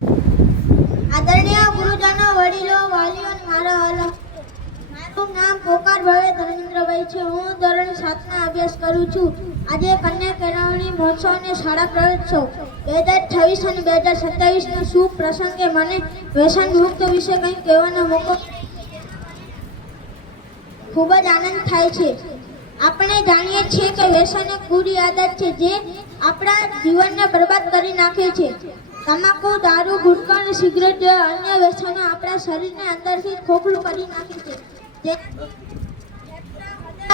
આદરણીય ગુરુજનો, વડીલો, વાલીઓ, મારું નામ પોકાર ભાવે ધર્મેન્દ્રભાઈ છે. હું ધોરણ 7ના અભ્યાસ કરું છું. આજે કન્યા કેળવણી મહોત્સવ અને શાળા પ્રવેશોત્સવ 2026 અને 2027ના શુભ પ્રસંગે મને વ્યસન મુક્ત વિશે કંઈક કહેવાનો મોકો ખૂબ જ આનંદ થાય છે. આપણે જાણીએ છીએ કે વ્યસન એક બુરી આદત છે જે આપણા જીવનને બરબાદ કરી નાખે છે. તમાકુ, દારૂ, ગુટખા અને સિગરેટ જેવા અન્ય વ્યસનો આપણા શરીરને અંદરથી ખોખલું કરી નાખે છે, જે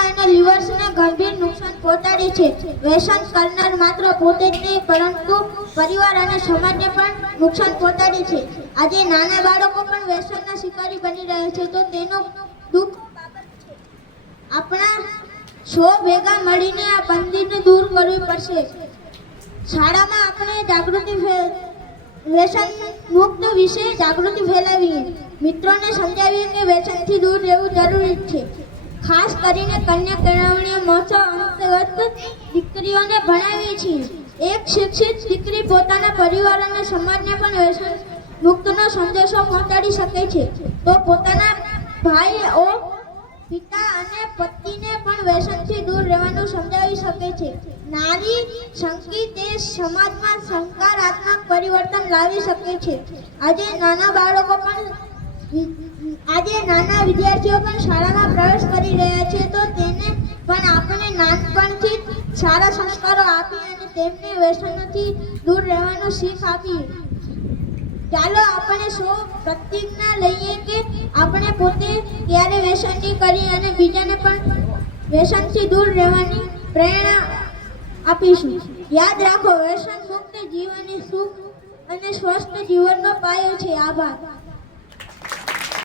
અને લીવર્સને ગંભીર નુકસાન પહોંચાડે છે. વ્યસન કરનાર માત્ર પોતે જ નહીં પરંતુ પરિવાર અને સમાજને પણ નુકસાન પહોંચાડે છે. આજે નાના બાળકો પણ વ્યસનના શિકારી બની રહ્યા છે, તો તેનો દુઃખ આપણા સૌ ભેગા મળીને આ બંદીને દૂર કરવી પડશે. શાળામાં આપણે વ્યસન મુક્ત વિશે જાગૃતિ ફેલાવીએ, મિત્રોને સમજાવીએ કે વ્યસનથી દૂર રહેવું જરૂરી છે. ખાસ કરીને કન્યા કેળવણી મહોત્સવ અંતર્ગત દીકરીઓને ભણાવીએ છીએ. એક શિક્ષિત દીકરી પોતાના પરિવાર અને સમાજને પણ વ્યસન મુક્તનો સંદેશો પહોંચાડી શકે છે, તો પોતાના ભાઈઓ, પિતા અને પતિને પણ વ્યસનથી દૂર રહેવાનું સમજાવી શકે છે. નારી શક્તિ તે સમાજમાં સકારાત્મક પરિવર્તન લાવી શકે છે. આજે નાના વિદ્યાર્થીઓ પણ શાળામાં પ્રવેશ કરી રહ્યા છે, તો તેને પણ આપણે નાનપણથી સારા સંસ્કારો આપી અને તેમને વ્યસનથી દૂર રહેવાનું શીખ આપીએ. ચાલો આપણે સૌ પ્રતિજ્ઞા લઈએ કે આપણે પોતે ક્યારે વ્યસન નહીં કરીએ અને બીજાને પણ વ્યસનથી દૂર રહેવાની પ્રેરણા આપીશું. યાદ રાખો, વ્યસન મુક્ત જીવન એ સુખ અને સ્વસ્થ જીવનનો પાયો છે. આભાર.